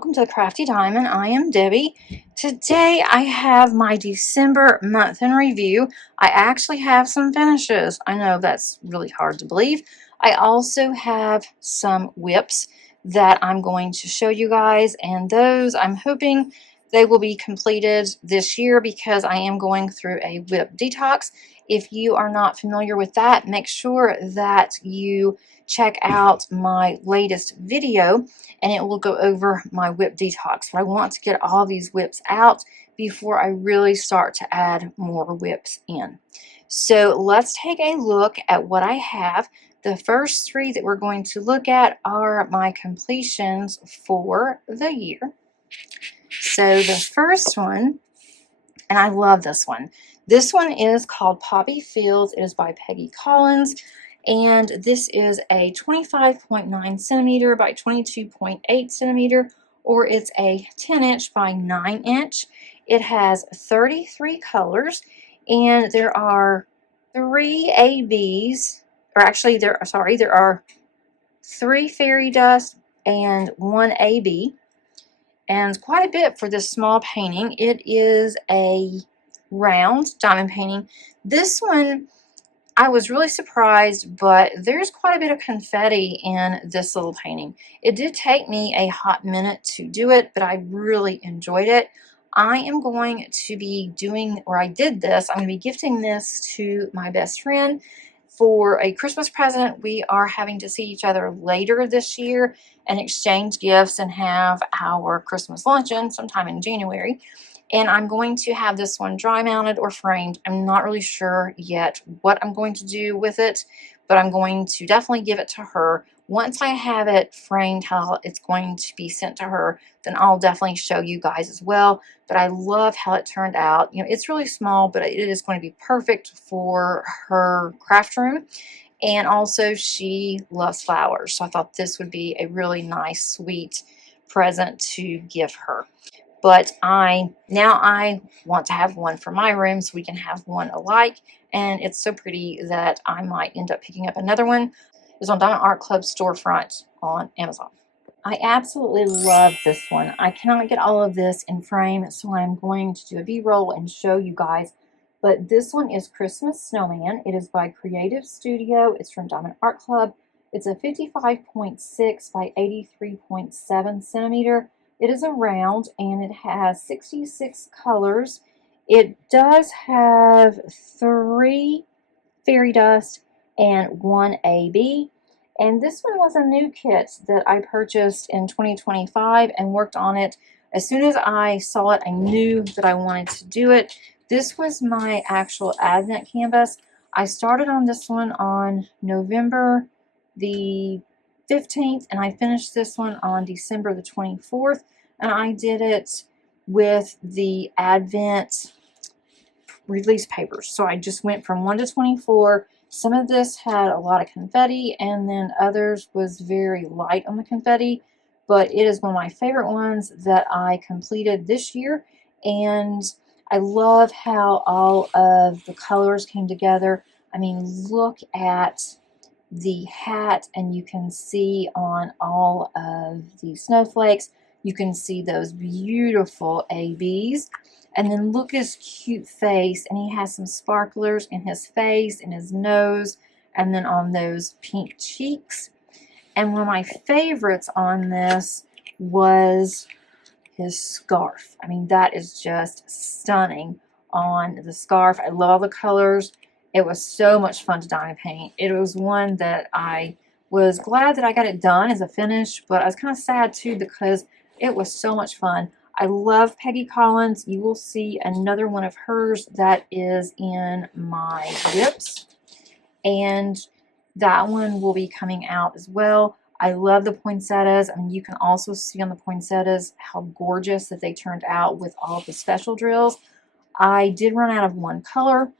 welcome to the Crafty Diamond. I am Debbie. Today I have my December month in review. I actually have some finishes. I know that's really hard to believe. I also have some WIPs that I'm going to show you guys, and those I'm hoping they will be completed this year because I am going through a WIP detox. If you are not familiar with that, make sure that you check out my latest video and it will go over my WIP detox. But I want to get all these WIPs out before I really start to add more WIPs in. So let's take a look at what I have. The first three that we're going to look at are my completions for the year. So the first one, and I love this one. This one is called Poppy Fields. It is by Peggy Collins. And this is a 25.9 centimeter by 22.8 centimeter, or it's a 10 inch by 9 inch. It has 33 colors, and there are 3 ABs, or actually there are 3 fairy dust and 1 AB, and quite a bit for this small painting. It is a round diamond painting. This one, I was really surprised, but there's quite a bit of confetti in this little painting. It did take me a hot minute to do it, but I really enjoyed it. I am going to be doing, or I did this, I'm going to be gifting this to my best friend for a Christmas present. We are having to see each other later this year and exchange gifts and have our Christmas luncheon sometime in January. And I'm going to have this one dry mounted or framed. I'm not really sure yet what I'm going to do with it, but I'm going to definitely give it to her. Once I have it framed how it's going to be sent to her, then I'll definitely show you guys as well. But I love how it turned out. You know, it's really small, but it is going to be perfect for her craft room. And also she loves flowers, so I thought this would be a really nice, sweet present to give her. But I want to have one for my room so we can have one alike, and it's so pretty that I might end up picking up another one. It's on Diamond Art Club storefront on Amazon. I absolutely love this one. I cannot get all of this in frame, so I'm going to do a B-roll and show you guys. But this one is Christmas Snowman. It is by Creative Studio. It's from Diamond Art Club. It's a 55.6 by 83.7 centimeter. It is a round, and it has 66 colors. It does have 3 fairy dust and 1 AB. And this one was a new kit that I purchased in 2025 and worked on it. As soon as I saw it, I knew that I wanted to do it. This was my actual Advent canvas. I started on this one on November the 15th, and I finished this one on December the 24th, and I did it with the Advent release papers. So I just went from 1 to 24. Some of this had a lot of confetti, and then others was very light on the confetti, but it is one of my favorite ones that I completed this year, and I love how all of the colors came together. I mean, look at the hat, and you can see on all of the snowflakes, you can see those beautiful ABs. And then look at his cute face, and he has some sparklers in his face and his nose, and then on those pink cheeks. And one of my favorites on this was his scarf. I mean, that is just stunning on the scarf. I love all the colors. It was so much fun to diamond paint. It was one that I was glad that I got it done as a finish, but I was kind of sad too because it was so much fun. I love Peggy Collins. You will see another one of hers that is in my WIPs, and that one will be coming out as well. I love the poinsettias. I mean, you can also see on the poinsettias how gorgeous that they turned out with all the special drills. I did run out of one color.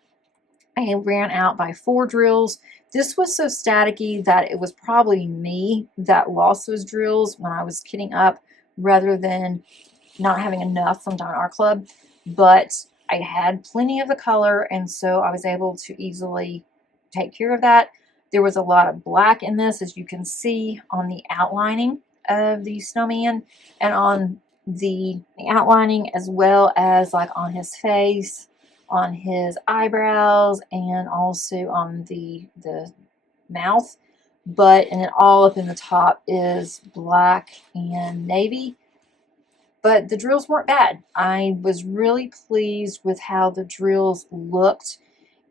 I ran out by 4 drills. This was so staticky that it was probably me that lost those drills when I was kitting up rather than not having enough from Diamond Art Club. But I had plenty of the color, and so I was able to easily take care of that. There was a lot of black in this, as you can see on the outlining. of the snowman and on the outlining, as well as like on his face, on his eyebrows, and also on the mouth. And then all up in the top is black and navy. But the drills weren't bad. I was really pleased with how the drills looked,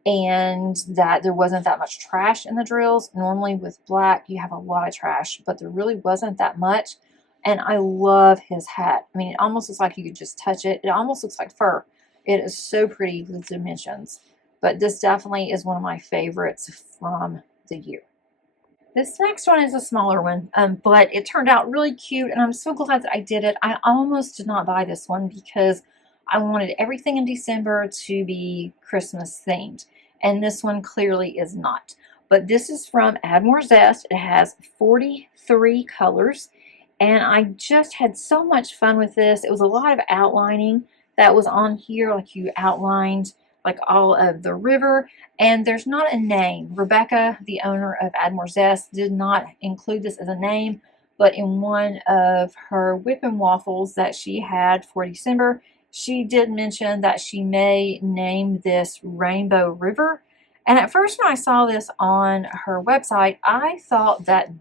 and that there wasn't that much trash in the drills. Normally with black you have a lot of trash, but there really wasn't that much. And I love his hat. I mean, it almost looks like you could just touch it. It almost looks like fur. It is so pretty with the dimensions. But this definitely is one of my favorites from the year. This next one is a smaller one, but it turned out really cute, and I'm so glad that I did it. I almost did not buy this one because I wanted everything in December to be Christmas themed, and this one clearly is not. But this is from Add More Zest. It has 43 colors, and I just had so much fun with this. It was a lot of outlining that was on here, like you outlined like all of the river, and there's not a name. Rebecca, the owner of Add More Zest, did not include this as a name, but in one of her Whip and Waffles that she had for December, she did mention that she may name this Rainbow River. And at first when I saw this on her website, I thought that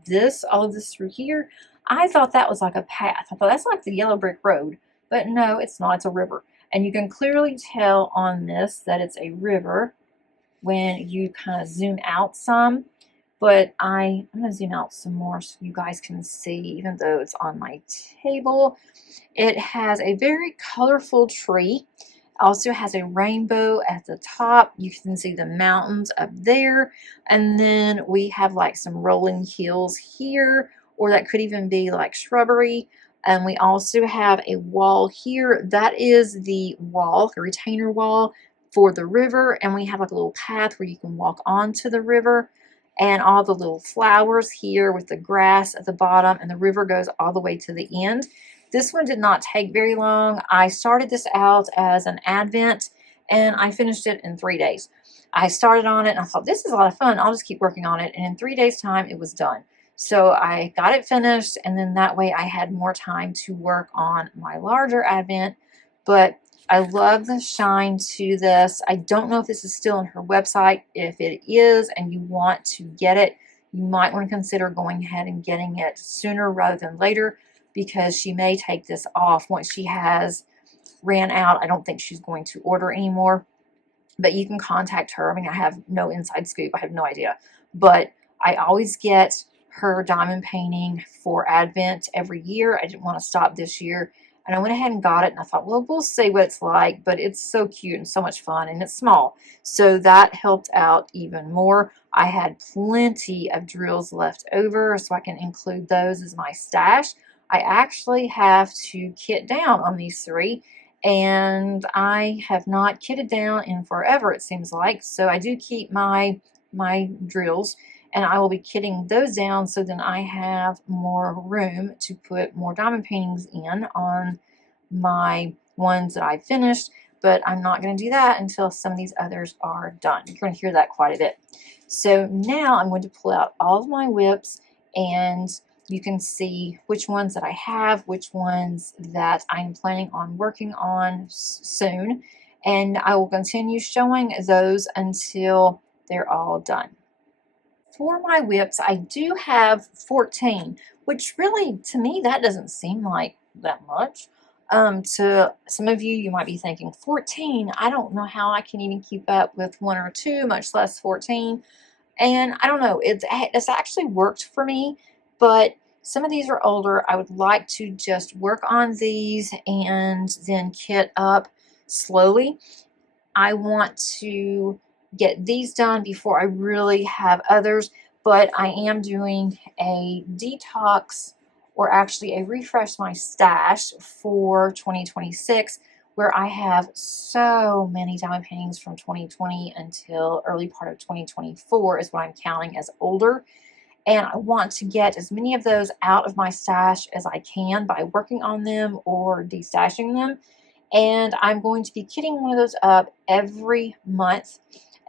all of this through here, I thought that was like a path. I thought that's like the yellow brick road, but no, it's not. It's a river. And you can clearly tell on this that it's a river when you kind of zoom out some. But I'm going to zoom out some more so you guys can see, even though it's on my table. It has a very colorful tree. Also has a rainbow at the top. You can see the mountains up there. And then we have like some rolling hills here, or that could even be like shrubbery. And we also have a wall here. That is the wall, the retainer wall for the river. And we have like a little path where you can walk onto the river. And all the little flowers here with the grass at the bottom. And the river goes all the way to the end. This one did not take very long. I started this out as an Advent, and I finished it in 3 days. I started on it, and I thought, this is a lot of fun. I'll just keep working on it. And in 3 days' time, it was done. So I got it finished, and then that way I had more time to work on my larger Advent. But I love the shine to this. I don't know if this is still on her website. If it is and you want to get it, you might want to consider going ahead and getting it sooner rather than later, because she may take this off once she has ran out. I don't think she's going to order anymore, but you can contact her. I mean, I have no inside scoop. I have no idea, but I always get her diamond painting for Advent every year. I didn't want to stop this year, and I went ahead and got it, and I thought, well, we'll see what it's like, but it's so cute and so much fun, and it's small, so that helped out even more. I had plenty of drills left over, so I can include those as my stash. I actually have to kit down on these three, and I have not kitted down in forever, it seems like. So I do keep my drills, and I will be kitting those down so then I have more room to put more diamond paintings in on my ones that I finished. But I'm not going to do that until some of these others are done. You're going to hear that quite a bit. So now I'm going to pull out all of my WIPs, and you can see which ones that I have, which ones that I'm planning on working on soon. And I will continue showing those until they're all done. For my WIPs, I do have 14, which really, to me, that doesn't seem like that much. To some of you, you might be thinking, 14? I don't know how I can even keep up with 1 or 2, much less 14. And I don't know, it's actually worked for me, but some of these are older. I would like to just work on these and then kit up slowly. I want to get these done before I really have others, but I am doing a detox, or actually a refresh my stash for 2026, where I have so many diamond paintings from 2020 until early part of 2024 is what I'm counting as older. And I want to get as many of those out of my stash as I can by working on them or destashing them. And I'm going to be kitting one of those up every month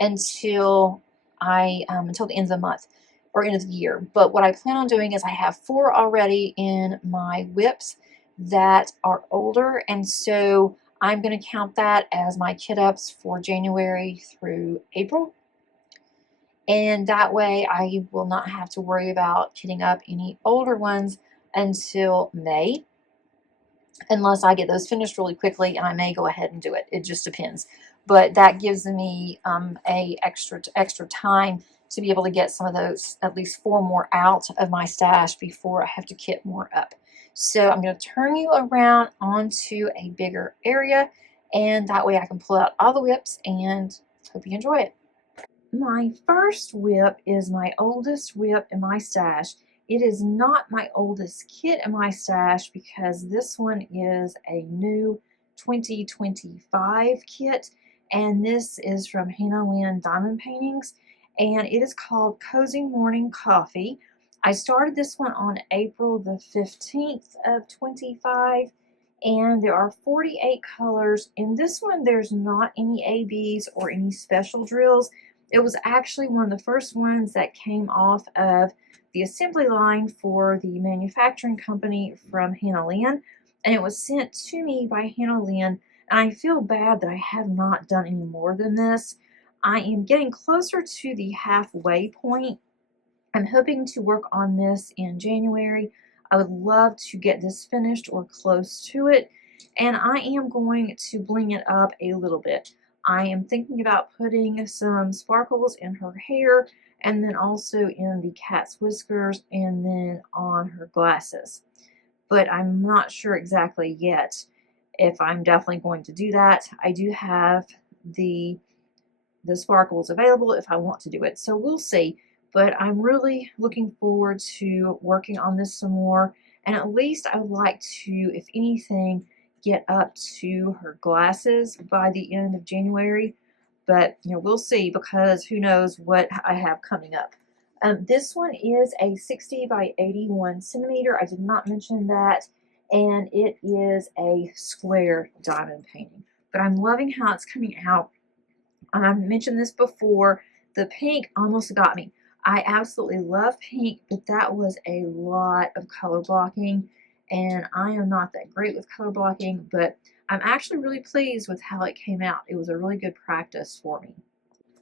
until the end of the month. or end of the year. But what I plan on doing is I have 4 already in my WIPs that are older, and so I'm going to count that as my kit ups for January through April. And that way I will not have to worry about kitting up any older ones until May, unless I get those finished really quickly, and I may go ahead and do it. It just depends. But that gives me a extra time to be able to get some of those, at least 4 more out of my stash before I have to kit more up. So I'm going to turn you around onto a bigger area, and that way I can pull out all the WIPs, and hope you enjoy it. My first WIP is my oldest WIP in my stash. It is not my oldest kit in my stash because this one is a new 2025 kit, and this is from Hannah Lynn Diamond Paintings, and it is called Cozy Morning Coffee. I started this one on April the 15th of 25, and there are 48 colors. In this one, there's not any ABs or any special drills. It was actually one of the first ones that came off of the assembly line for the manufacturing company from Hannah Lynn, and it was sent to me by Hannah Lynn, and I feel bad that I have not done any more than this. I am getting closer to the halfway point. I'm hoping to work on this in January. I would love to get this finished or close to it, and I am going to bling it up a little bit. I am thinking about putting some sparkles in her hair, and then also in the cat's whiskers, and then on her glasses. But I'm not sure exactly yet if I'm definitely going to do that. I do have the sparkles available if I want to do it, so we'll see. But I'm really looking forward to working on this some more, and at least I would like to, if anything, get up to her glasses by the end of January. But we'll see, because who knows what I have coming up. This one is a 60 by 81 centimeter. I did not mention that, and it is a square diamond painting. But I'm loving how it's coming out. And I've mentioned this before, the pink almost got me. I absolutely love pink, but that was a lot of color blocking, and I am not that great with color blocking, but I'm actually really pleased with how it came out. It was a really good practice for me.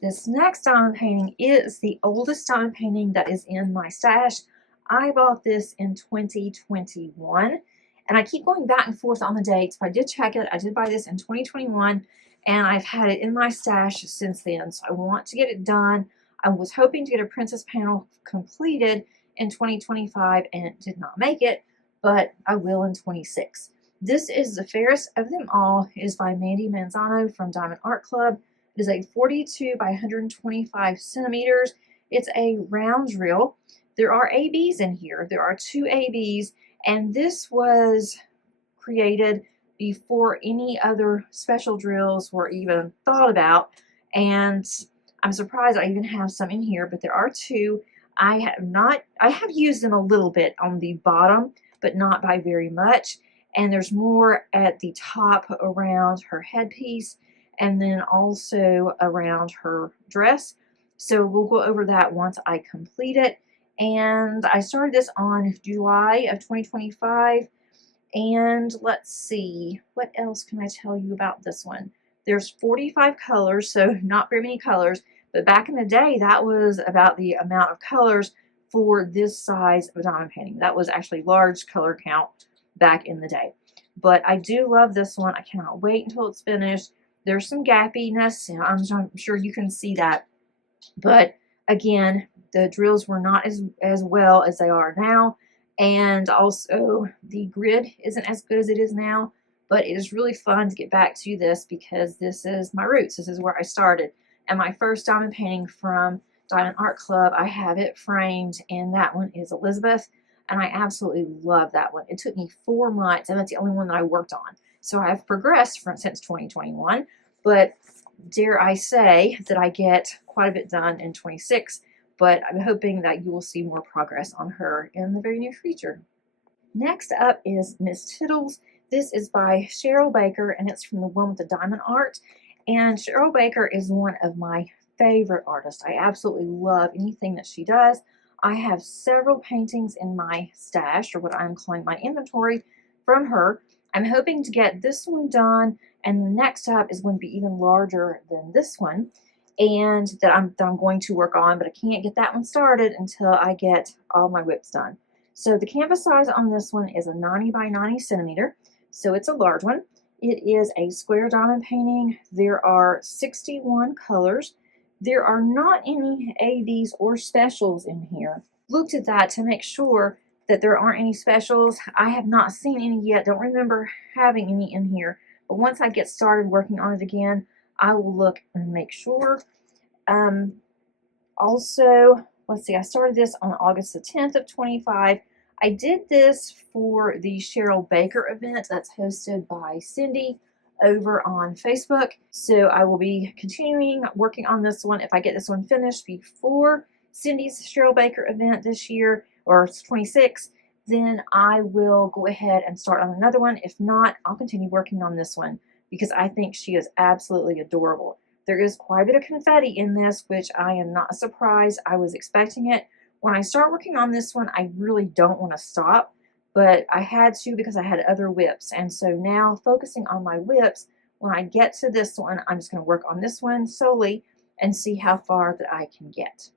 This next diamond painting is the oldest diamond painting that is in my stash. I bought this in 2021, and I keep going back and forth on the dates, but I did check it. I did buy this in 2021, and I've had it in my stash since then, so I want to get it done. I was hoping to get a princess panel completed in 2025 and did not make it, but I will in 26. This is the fairest of them all. It is by Mandy Manzano from Diamond Art Club. It is a 42 by 125 centimeters. It's a round drill. There are ABs in here. There are 2 ABs, and this was created before any other special drills were even thought about, and I'm surprised I even have some in here, but there are 2. I have used them a little bit on the bottom, but not by very much, and there's more at the top around her headpiece, and then also around her dress. So we'll go over that once I complete it. And I started this on July of 2025. And let's see, what else can I tell you about this one? There's 45 colors, so not very many colors. But back in the day, that was about the amount of colors for this size of diamond painting. That was actually large color count back in the day. But I do love this one. I cannot wait until it's finished. There's some gappiness, and I'm sure you can see that. But again, the drills were not as well as they are now. And also, the grid isn't as good as it is now. But it is really fun to get back to this because this is my roots. This is where I started. And my first diamond painting from Diamond Art Club, I have it framed, and that one is Elizabeth. And I absolutely love that one. It took me 4 months, and that's the only one that I worked on. So I've progressed since 2021, but dare I say that I get quite a bit done in 26, but I'm hoping that you will see more progress on her in the very near future. Next up is Miss Tiddles. This is by Cheryl Baker, and it's from the one with the diamond art. And Cheryl Baker is one of my favorite artists. I absolutely love anything that she does. I have several paintings in my stash, or what I'm calling my inventory, from her. I'm hoping to get this one done, and the next up is going to be even larger than this one, and that I'm going to work on, but I can't get that one started until I get all my WIPs done. So the canvas size on this one is a 90 by 90 centimeter, so it's a large one. It is a square diamond painting. There are 61 colors. There are not any ABs or specials in here. Looked at that to make sure that there aren't any specials. I have not seen any yet. Don't remember having any in here. But once I get started working on it again, I will look and make sure. Also, let's see, I started this on August the 10th of 25. I did this for the Cheryl Baker event that's hosted by Cindy over on Facebook. So I will be continuing working on this one. If I get this one finished before Cindy's Cheryl Baker event this year, or 26, then I will go ahead and start on another one. If not, I'll continue working on this one because I think she is absolutely adorable. There is quite a bit of confetti in this, which I am not surprised. I was expecting it. When I start working on this one, I really don't want to stop, but I had to because I had other WIPs. And so now focusing on my WIPs, when I get to this one, I'm just going to work on this one solely and see how far that I can get.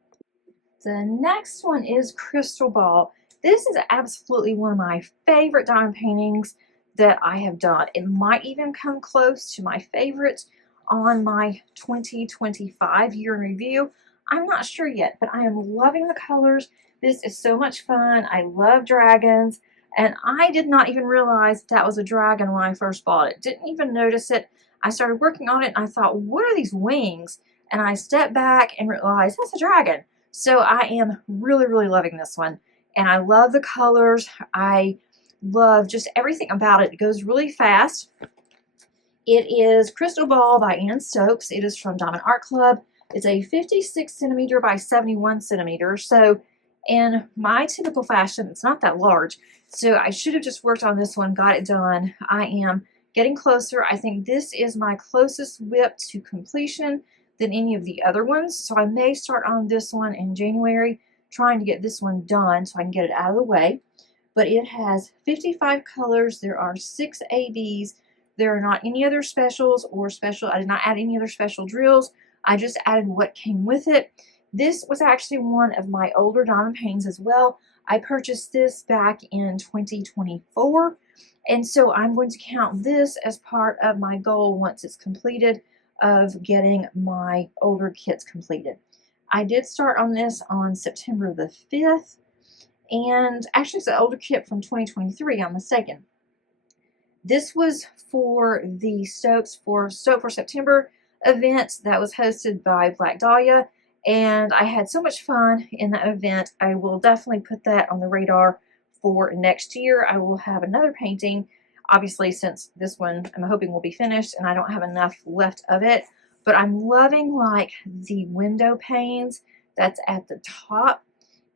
The next one is Crystal Ball. This is absolutely one of my favorite diamond paintings that I have done. It might even come close to my favorite on my 2025 year in review. I'm not sure yet, but I am loving the colors. This is so much fun. I love dragons, and I did not even realize that was a dragon when I first bought it. Didn't even notice it. I started working on it, and I thought, what are these wings? And I stepped back and realized that's a dragon. So I am really, really loving this one, and I love the colors. I love just everything about it. It goes really fast. It is Crystal Ball by Ann Stokes. It is from Diamond Art Club. It's a 56 centimeter by 71 centimeters. So in my typical fashion, it's not that large. So I should have just worked on this one, got it done. I am getting closer. I think this is my closest WIP to completion than any of the other ones. So I may start on this one in January, trying to get this one done so I can get it out of the way. But it has 55 colors. There are 6 ABs. There are not any other specials or special. I did not add any other special drills. I just added what came with it. This was actually one of my older diamond paintings as well. I purchased this back in 2024, and so I'm going to count this as part of my goal once it's completed of getting my older kits completed. I did start on this on September the 5th, and actually it's an older kit from 2023, I'm mistaken. This was for the Stokes for September event that was hosted by Black Dahlia, and I had so much fun in that event. I will definitely put that on the radar for next year. I will have another painting, obviously, since this one I'm hoping will be finished and I don't have enough left of it, but I'm loving like the window panes that's at the top,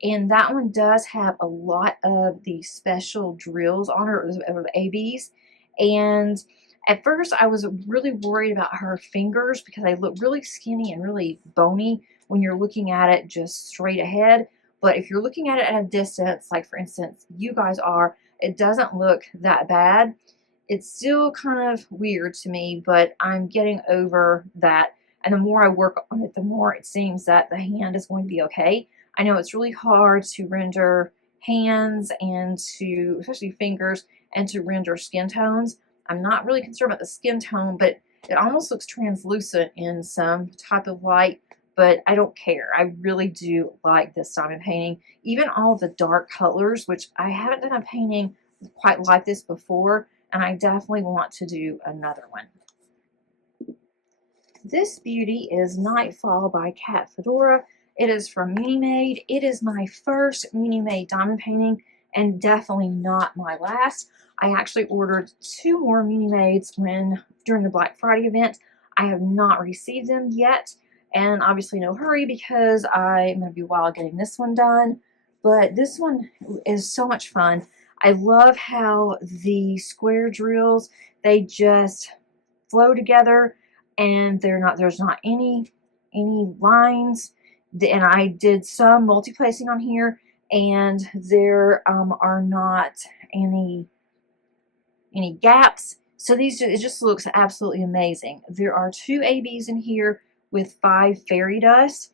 and that one does have a lot of the special drills on it, or ABs. And at first I was really worried about her fingers because they look really skinny and really bony when you're looking at it just straight ahead. But if you're looking at it at a distance, like for instance you guys are, it doesn't look that bad. It's still kind of weird to me, but I'm getting over that. And the more I work on it, the more it seems that the hand is going to be okay. I know it's really hard to render hands and to, especially fingers, and to render skin tones. I'm not really concerned about the skin tone, but it almost looks translucent in some type of light, but I don't care. I really do like this diamond painting. Even all the dark colors, which I haven't done a painting quite like this before, and I definitely want to do another one. This beauty is Nightfall by Kat Fedora. It is from Munimade. It is my first Munimade diamond painting, and definitely not my last. I actually ordered 2 more Munimades during the Black Friday event. I have not received them yet, and obviously no hurry because I'm going to be a while getting this one done. But this one is so much fun. I love how the square drills, they just flow together, and there's not any lines. And I did some multi-placing on here, and there are not any gaps. So it just looks absolutely amazing. There are 2 ABs in here with 5 fairy dust,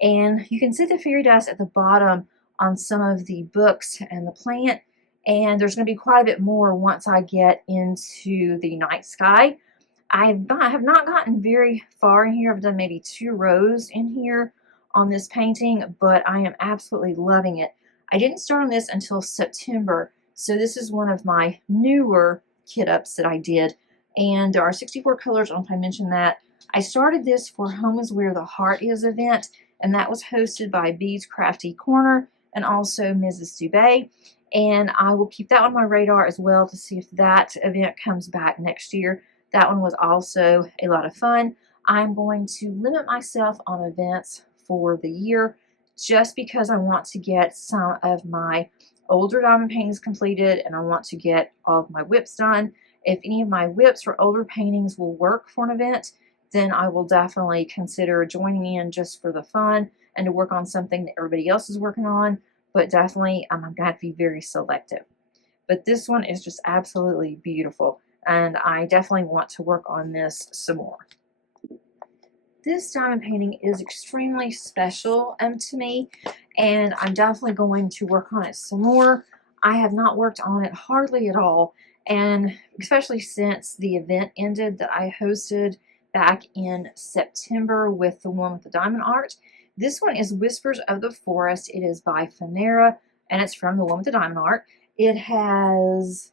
and you can see the fairy dust at the bottom on some of the books and the plant, and there's going to be quite a bit more once I get into the night sky. I have not gotten very far in here. I've done maybe 2 rows in here on this painting, but I am absolutely loving it. I didn't start on this until September, so this is one of my newer kit ups that I did, and there are 64 colors. I don't know if I mentioned that. I started this for Home is Where the Heart Is event, and that was hosted by Beads Crafty Corner and also Mrs. Dubé, and I will keep that on my radar as well to see if that event comes back next year. That one was also a lot of fun. I'm going to limit myself on events for the year just because I want to get some of my older diamond paintings completed, and I want to get all of my WIPs done. If any of my WIPs or older paintings will work for an event, then I will definitely consider joining in just for the fun and to work on something that everybody else is working on. But definitely, I'm going to have to be very selective. But this one is just absolutely beautiful, and I definitely want to work on this some more. This diamond painting is extremely special to me, and I'm definitely going to work on it some more. I have not worked on it hardly at all, and especially since the event ended that I hosted back in September with the one with the diamond art. This one is Whispers of the Forest. It is by Finera, and it's from the one with the diamond art. It has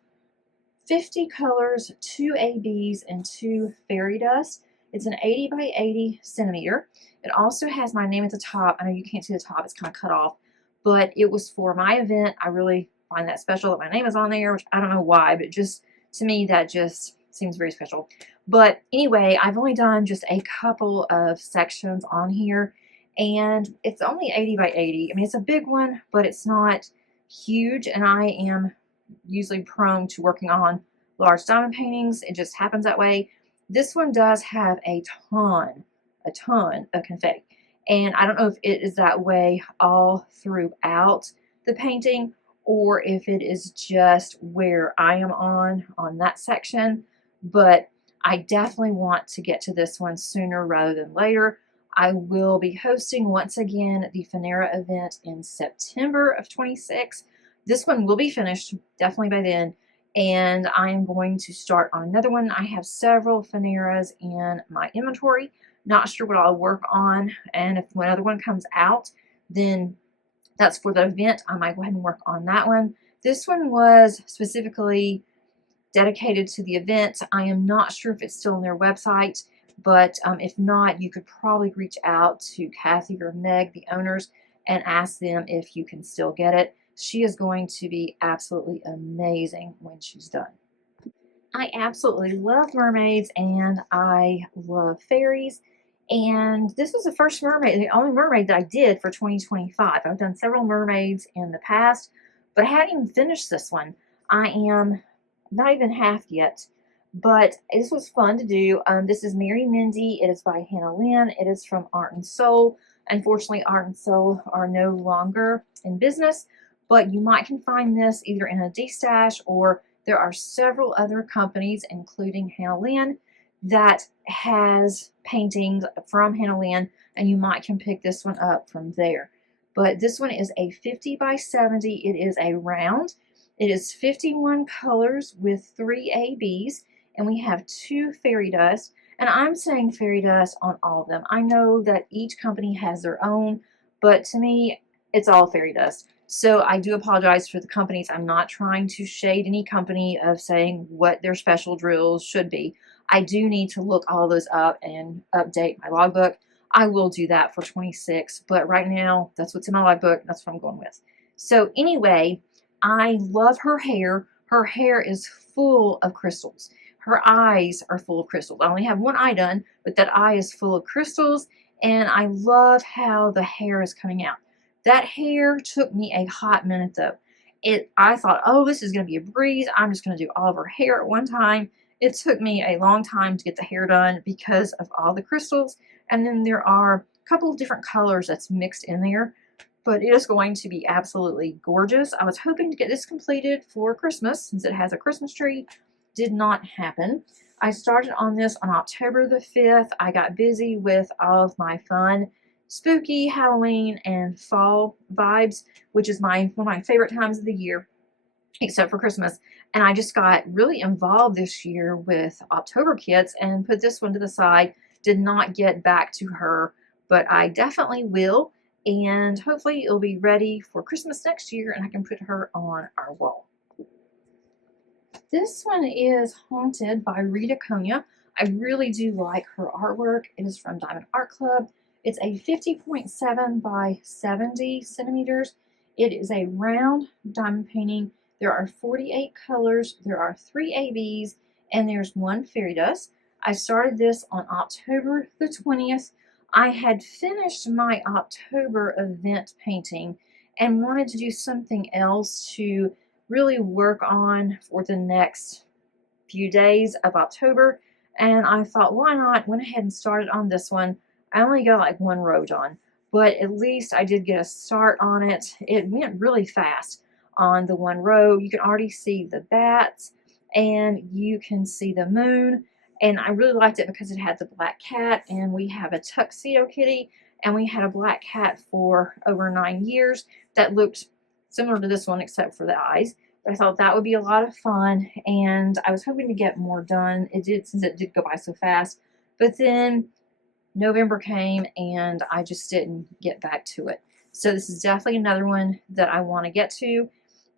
50 colors, 2 ABs, and 2 fairy dust. It's an 80 by 80 centimeter. It also has my name at the top. I know you can't see the top, it's kind of cut off, but it was for my event. I really find that special that my name is on there, which I don't know why, but just to me that just seems very special. But anyway, I've only done just a couple of sections on here, and it's only 80 by 80. I mean, it's a big one, but it's not huge, and I am usually prone to working on large diamond paintings. It just happens that way. This one does have a ton of confetti, and I don't know if it is that way all throughout the painting or if it is just where I am on that section, but I definitely want to get to this one sooner rather than later. I will be hosting once again the Finera event in September of 26. This one will be finished definitely by then, and I am going to start on another one. I have several Fineras in my inventory. Not sure what I'll work on, and if another one comes out, then that's for the event. I might go ahead and work on that one. This one was specifically dedicated to the event. I am not sure if it's still on their website, but if not, you could probably reach out to Kathy or Meg, the owners, and ask them if you can still get it. She is going to be absolutely amazing when she's done. I absolutely love mermaids, and I love fairies, and this was the first mermaid, the only mermaid that I did for 2025. I've done several mermaids in the past, but I hadn't even finished this one. I am not even half yet, but this was fun to do. This is Mary Mindy. It is by Hannah Lynn. It is from Art and Soul. Unfortunately, Art and Soul are no longer in business, but you might can find this either in a D-stash, or there are several other companies, including Hannah Lynn, that has paintings from Hannah Lynn, and you might can pick this one up from there. But this one is a 50 by 70. It is a round. It is 51 colors with 3 ABs, and we have 2 fairy dust. And I'm saying fairy dust on all of them. I know that each company has their own, but to me, it's all fairy dust. So I do apologize for the companies. I'm not trying to shade any company of saying what their special drills should be. I do need to look all those up and update my logbook. I will do that for 26, but right now, that's what's in my logbook. That's what I'm going with. So anyway, I love her hair. Her hair is full of crystals. Her eyes are full of crystals. I only have one eye done, but that eye is full of crystals, and I love how the hair is coming out. That hair took me a hot minute though. I thought, oh, this is going to be a breeze. I'm just going to do all of her hair at one time. It took me a long time to get the hair done because of all the crystals. And then there are couple of different colors that's mixed in there, but it is going to be absolutely gorgeous. I was hoping to get this completed for Christmas since it has a Christmas tree. Did not happen. I started on this on October the 5th. I got busy with all of my fun, spooky Halloween and fall vibes, which is one of my favorite times of the year, except for Christmas. And I just got really involved this year with October kits and put this one to the side. Did not get back to her, but I definitely will. And hopefully it'll be ready for Christmas next year and I can put her on our wall. This one is Haunted by Rita Konya. I really do like her artwork. It is from Diamond Art Club. It's a 50.7 by 70 centimeters. It is a round diamond painting. There are 48 colors. There are 3 ABs and there's 1 fairy dust. I started this on October the 20th. I had finished my October event painting and wanted to do something else to really work on for the next few days of October, and I thought, why not? Went ahead and started on this one. I only got like 1 row done, but at least I did get a start on it. It went really fast on the 1 row. You can already see the bats and you can see the moon, and I really liked it because it had the black cat, and we have a tuxedo kitty, and we had a black cat for over 9 years that looked similar to this one except for the eyes. But I thought that would be a lot of fun, and I was hoping to get more done. It did, since it did go by so fast. But then November came and I just didn't get back to it. So this is definitely another one that I want to get to.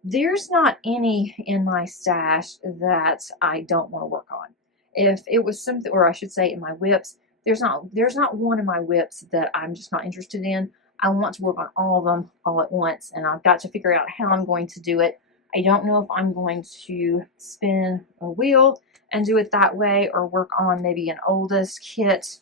There's not any in my stash that I don't want to work on. If it was something, or I should say in my WIPs, there's not one in my WIPs that I'm just not interested in. I want to work on all of them all at once, and I've got to figure out how I'm going to do it. I don't know if I'm going to spin a wheel and do it that way, or work on maybe an oldest kit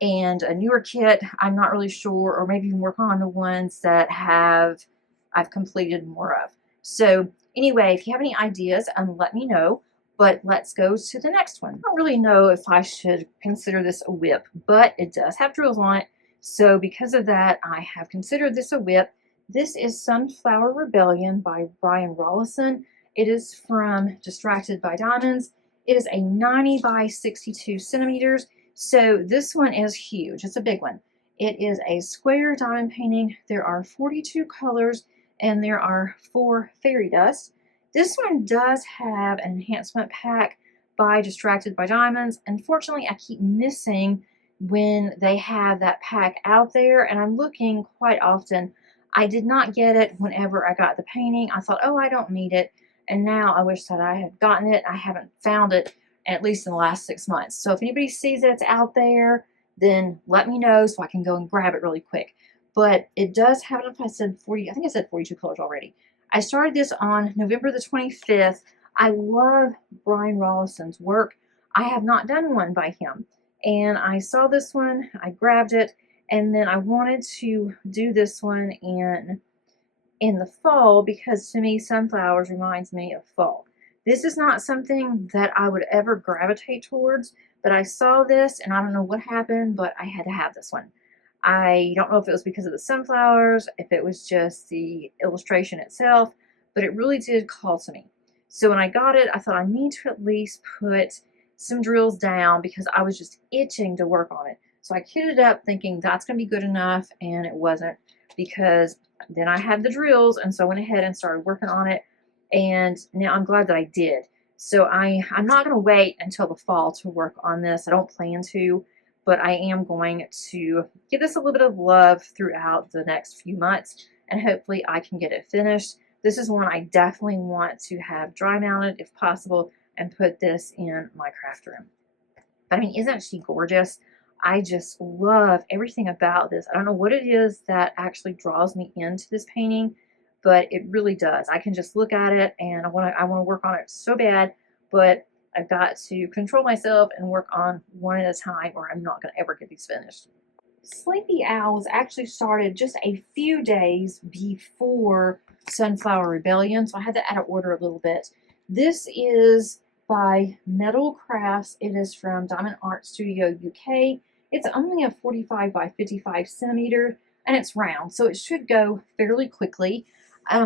and a newer kit. I'm not really sure, or maybe even work on the ones that I've completed more of. So anyway, if you have any ideas, let me know. But let's go to the next one. I don't really know if I should consider this a WIP, but it does have drills on it. So because of that, I have considered this a WIP. This is Sunflower Rebellion by Brian Rollison. It is from Distracted by Diamonds. It is a 90 by 62 centimeters. So this one is huge. It's a big one. It is a square diamond painting. There are 42 colors and there are 4 fairy dust. This one does have an enhancement pack by Distracted by Diamonds. Unfortunately, I keep missing when they have that pack out there, and I'm looking quite often. I did not get it whenever I got the painting. I thought, oh, I don't need it. And now I wish that I had gotten it. I haven't found it, at least in the last 6 months. So if anybody sees that it's out there, then let me know so I can go and grab it really quick. But it does have, I don't know if I said 40, I think I said 42 colors already. I started this on November the 25th. I love Brian Rollison's work. I have not done one by him. And I saw this one, I grabbed it, and then I wanted to do this one in the fall because to me sunflowers reminds me of fall. This is not something that I would ever gravitate towards, but I saw this and I don't know what happened, but I had to have this one. I don't know if it was because of the sunflowers, if it was just the illustration itself, but it really did call to me. So when I got it, I thought I need to at least put some drills down because I was just itching to work on it. So I kitted up thinking that's going to be good enough, and it wasn't, because then I had the drills, and so I went ahead and started working on it, and now I'm glad that I did. So I'm not going to wait until the fall to work on this. I don't plan to, but I am going to give this a little bit of love throughout the next few months, and hopefully I can get it finished. This is one I definitely want to have dry mounted if possible and put this in my craft room. But I mean, isn't she gorgeous? I just love everything about this. I don't know what it is that actually draws me into this painting, but it really does. I can just look at it and I want to work on it so bad, but I've got to control myself and work on one at a time or I'm not going to ever get these finished. Sleepy Owls actually started just a few days before Sunflower Rebellion, so I had to add an order a little bit. This is by Metal Crafts. It is from Diamond Art Studio UK. It's only a 45 by 55 centimeter, and it's round, so it should go fairly quickly.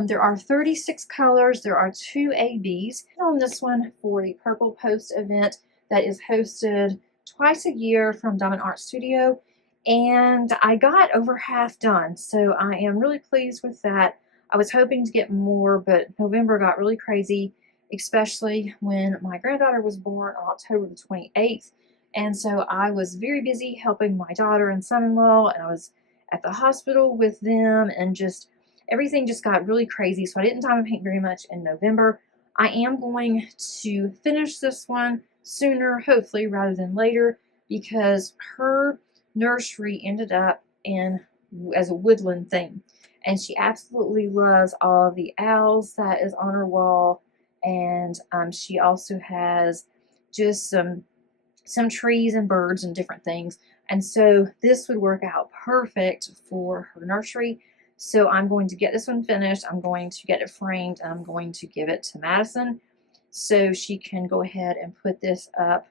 There are 36 colors. There are 2 ABs on this one for the Purple Post event that is hosted twice a year from Diamond Art Studio, and I got over half done, so I am really pleased with that. I was hoping to get more, but November got really crazy, especially when my granddaughter was born on October the 28th, and so I was very busy helping my daughter and son-in-law, and I was at the hospital with them, and just everything just got really crazy, so I didn't diamond paint very much in November. I am going to finish this one sooner, hopefully, rather than later, because her nursery ended up in as a woodland theme, and she absolutely loves all of the owls that is on her wall, and she also has just some trees and birds and different things, and so this would work out perfect for her nursery. So I'm going to get this one finished, I'm going to get it framed, and I'm going to give it to Madison so she can go ahead and put this up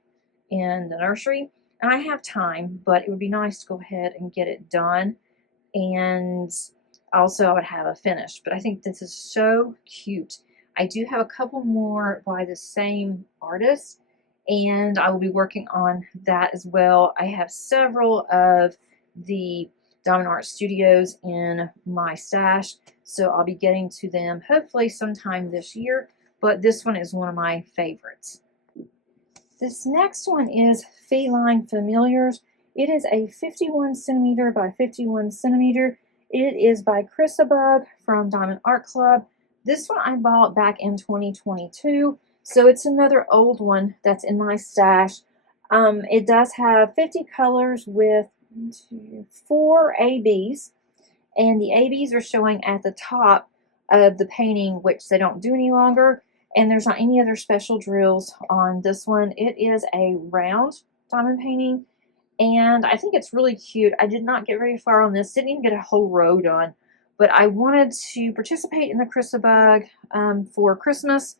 in the nursery. And I have time, but it would be nice to go ahead and get it done, and also I would have a finish. But I think this is so cute. I do have a couple more by the same artist, and I will be working on that as well. I have several of the Diamond Art Studios in my stash, so I'll be getting to them hopefully sometime this year, but this one is one of my favorites. This next one is Feline Familiars. It is a 51 centimeter by 51 centimeter. It is by Chrisabug from Diamond Art Club. This one I bought back in 2022, so it's another old one that's in my stash. It does have 50 colors with 4 ABs, and the ABs are showing at the top of the painting, which they don't do any longer, and there's not any other special drills on this one. It is a round diamond painting, and I think it's really cute. I did not get very far on this, didn't even get a whole row done, but I wanted to participate in the Chrisabug for Christmas,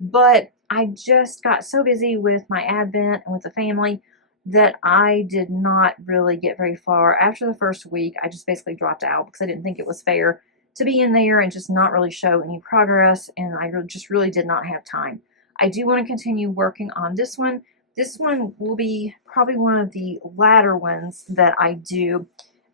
but I just got so busy with my Advent and with the family that I did not really get very far. After the first week, I just basically dropped out because I didn't think it was fair to be in there and just not really show any progress, and I just really did not have time. I do want to continue working on this one. This one will be probably one of the latter ones that I do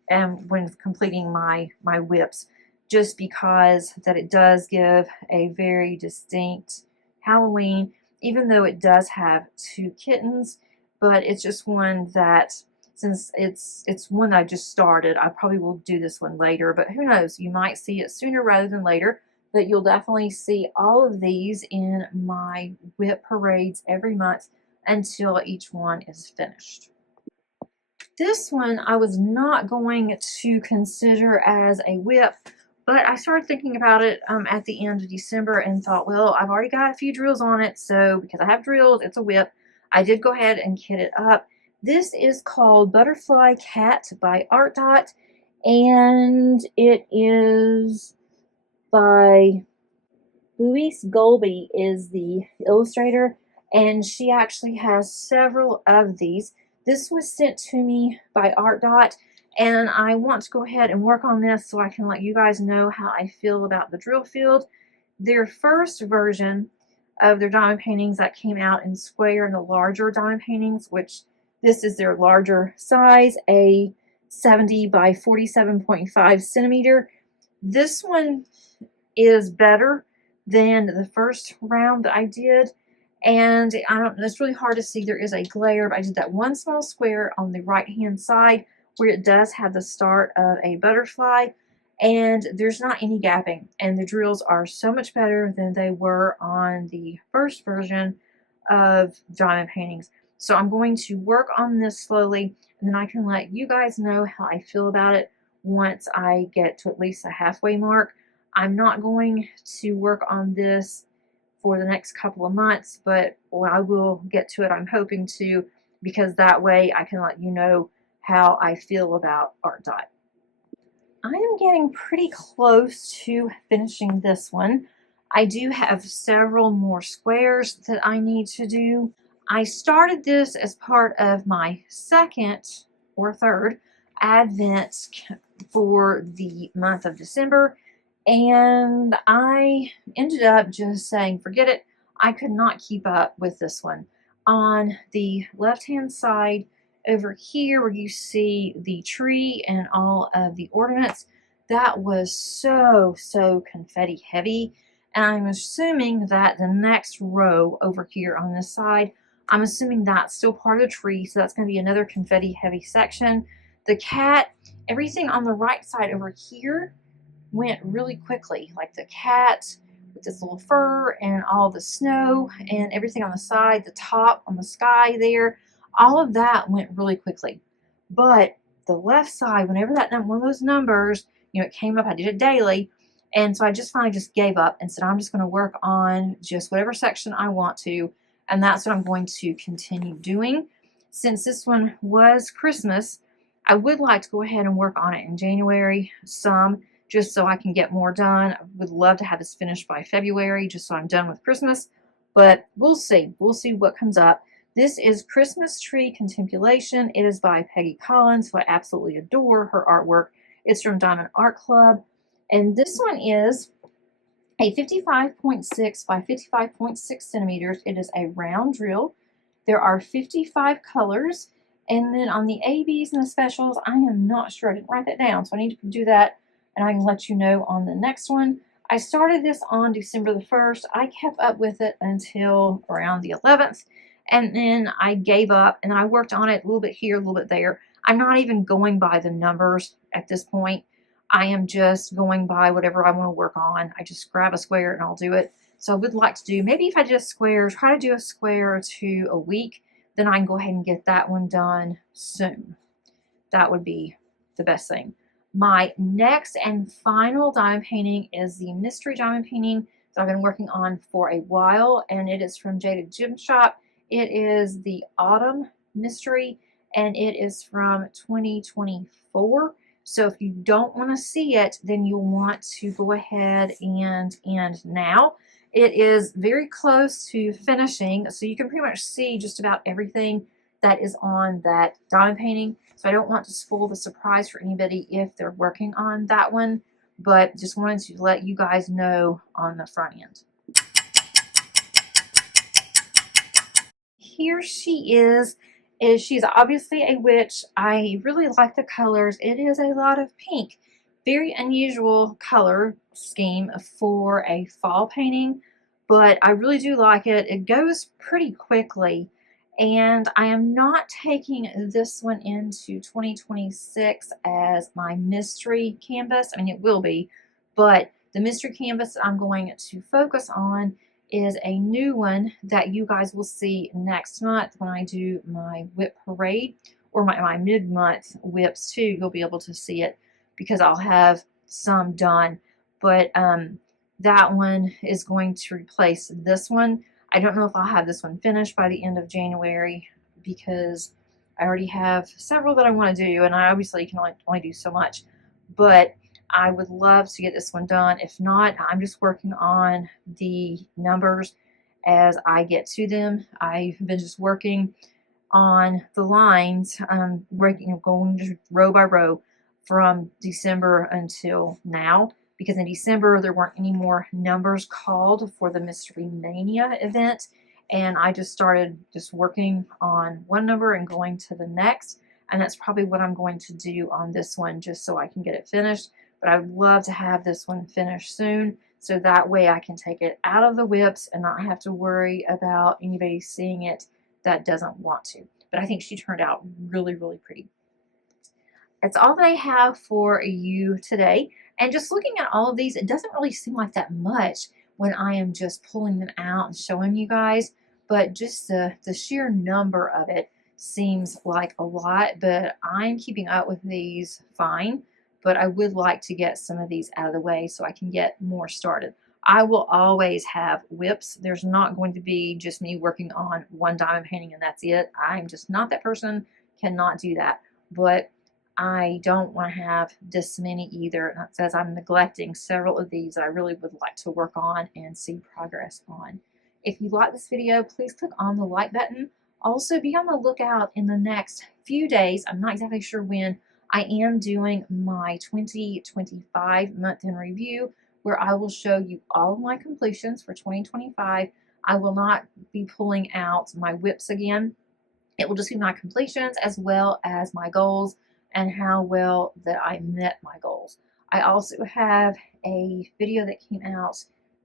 when completing my WIPs, just because that it does give a very distinct Halloween, even though it does have 2 kittens, but it's just one that, since it's one that I just started, I probably will do this one later, but who knows, you might see it sooner rather than later. But you'll definitely see all of these in my WIP parades every month until each one is finished. This one I was not going to consider as a WIP, but I started thinking about it at the end of December and thought, well, I've already got a few drills on it, so because I have drills, it's a WIP. I did go ahead and kit it up. This is called Butterfly Cat by Artdot, and it is by Louise Golby is the illustrator, and she actually has several of these. This was sent to me by Artdot, and I want to go ahead and work on this so I can let you guys know how I feel about the drill field. Their first version of their diamond paintings that came out in square and the larger diamond paintings, which this is their larger size, a 70 by 47.5 centimeter. This one is better than the first round that I did, and it's really hard to see. There is a glare, but I did that one small square on the right hand side where it does have the start of a butterfly, and there's not any gapping, and the drills are so much better than they were on the first version of diamond paintings. So I'm going to work on this slowly, and then I can let you guys know how I feel about it once I get to at least the halfway mark. I'm not going to work on this for the next couple of months, but I will get to it, I'm hoping to, because that way I can let you know how I feel about Artdot. I am getting pretty close to finishing this one. I do have several more squares that I need to do. I started this as part of my second or 3rd Advent for the month of December, and I ended up just saying, forget it. I could not keep up with this one. On the left-hand side over here where you see the tree and all of the ornaments, that was so confetti heavy. And I'm assuming that the next row over here on this side, I'm assuming that's still part of the tree, so that's going to be another confetti heavy section. The cat, everything on the right side over here went really quickly, like the cat with this little fur and all the snow and everything on the side, the top on the sky there, all of that went really quickly. But the left side, whenever that one of those numbers, you know, it came up, I did it daily, and so I just finally just gave up and said, I'm just going to work on just whatever section I want to, and that's what I'm going to continue doing. Since this one was Christmas, I would like to go ahead and work on it in January some, just so I can get more done. I would love to have this finished by February, just so I'm done with Christmas, but we'll see. We'll see what comes up. This is Christmas Tree Contemplation. It is by Peggy Collins, who I absolutely adore her artwork. It's from Diamond Art Club, and this one is a 55.6 by 55.6 centimeters. It is a round drill. There are 55 colors, and then on the ABs and the specials, I am not sure. I didn't write that down, so I need to do that, and I can let you know on the next one. I started this on December the 1st. I kept up with it until around the 11th, and then I gave up, and I worked on it a little bit here, a little bit there. I'm not even going by the numbers at this point. I am just going by whatever I want to work on. I just grab a square and I'll do it. So I would like to do, maybe if I did a square, try to do a square or two a week, then I can go ahead and get that one done soon. That would be the best thing. My next and final diamond painting is the mystery diamond painting that I've been working on for a while, and it is from Jaded Gem Shop. It is the Autumn Mystery, and it is from 2024. So if you don't want to see it, then you'll want to go ahead and now. It is very close to finishing, so you can pretty much see just about everything that is on that diamond painting. So I don't want to spoil the surprise for anybody if they're working on that one, but just wanted to let you guys know on the front end. Here she is. She's obviously a witch. I really like the colors. It is a lot of pink. Very unusual color scheme for a fall painting, but I really do like it. It goes pretty quickly, and I am not taking this one into 2026 as my mystery canvas. I mean, it will be, but the mystery canvas I'm going to focus on is a new one that you guys will see next month when I do my WIP Parade, or my mid-month WIPs too. You'll be able to see it because I'll have some done. But that one is going to replace this one. I don't know if I'll have this one finished by the end of January because I already have several that I want to do, and I obviously can only do so much. But I would love to get this one done. If not, I'm just working on the numbers as I get to them. I've been just working on the lines, going just row by row from December until now, because in December there weren't any more numbers called for the Mystery Mania event, and I just started just working on one number and going to the next, and that's probably what I'm going to do on this one, just so I can get it finished. But I would love to have this one finished soon, so that way I can take it out of the WIPs and not have to worry about anybody seeing it that doesn't want to. But I think she turned out really, really pretty. That's all that I have for you today. And just looking at all of these, it doesn't really seem like that much when I am just pulling them out and showing you guys. But just the sheer number of it seems like a lot. But I'm keeping up with these fine. But I would like to get some of these out of the way so I can get more started. I will always have WIPs. There's not going to be just me working on one diamond painting and that's it. I'm just not that person, cannot do that. But I don't want to have this many either. And it says I'm neglecting several of these that I really would like to work on and see progress on. If you like this video, please click on the like button. Also, be on the lookout in the next few days. I'm not exactly sure when. I am doing my 2025 month in review where I will show you all of my completions for 2025. I will not be pulling out my WIPs again. It will just be my completions as well as my goals and how well that I met my goals. I also have a video that came out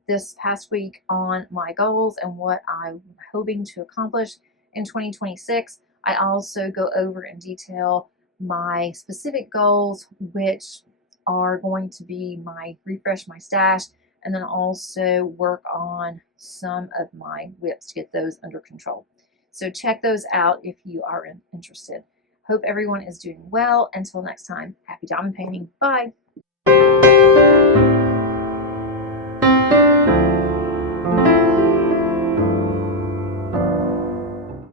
this past week on my goals and what I'm hoping to accomplish in 2026. I also go over in detail my specific goals, which are going to be my refresh my stash and then also work on some of my WIPs to get those under control. So check those out if you are interested. Hope everyone is doing well. Until next time, happy diamond painting. Bye.